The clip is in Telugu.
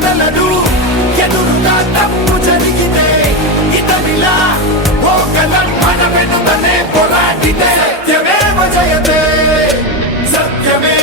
వదలడు ఎదురుగా తప్పు జరిగితే ఇతనిలా ఓ కలం మన వెనుకనే పోరాడితే సత్యమేవ జయతే సత్యమే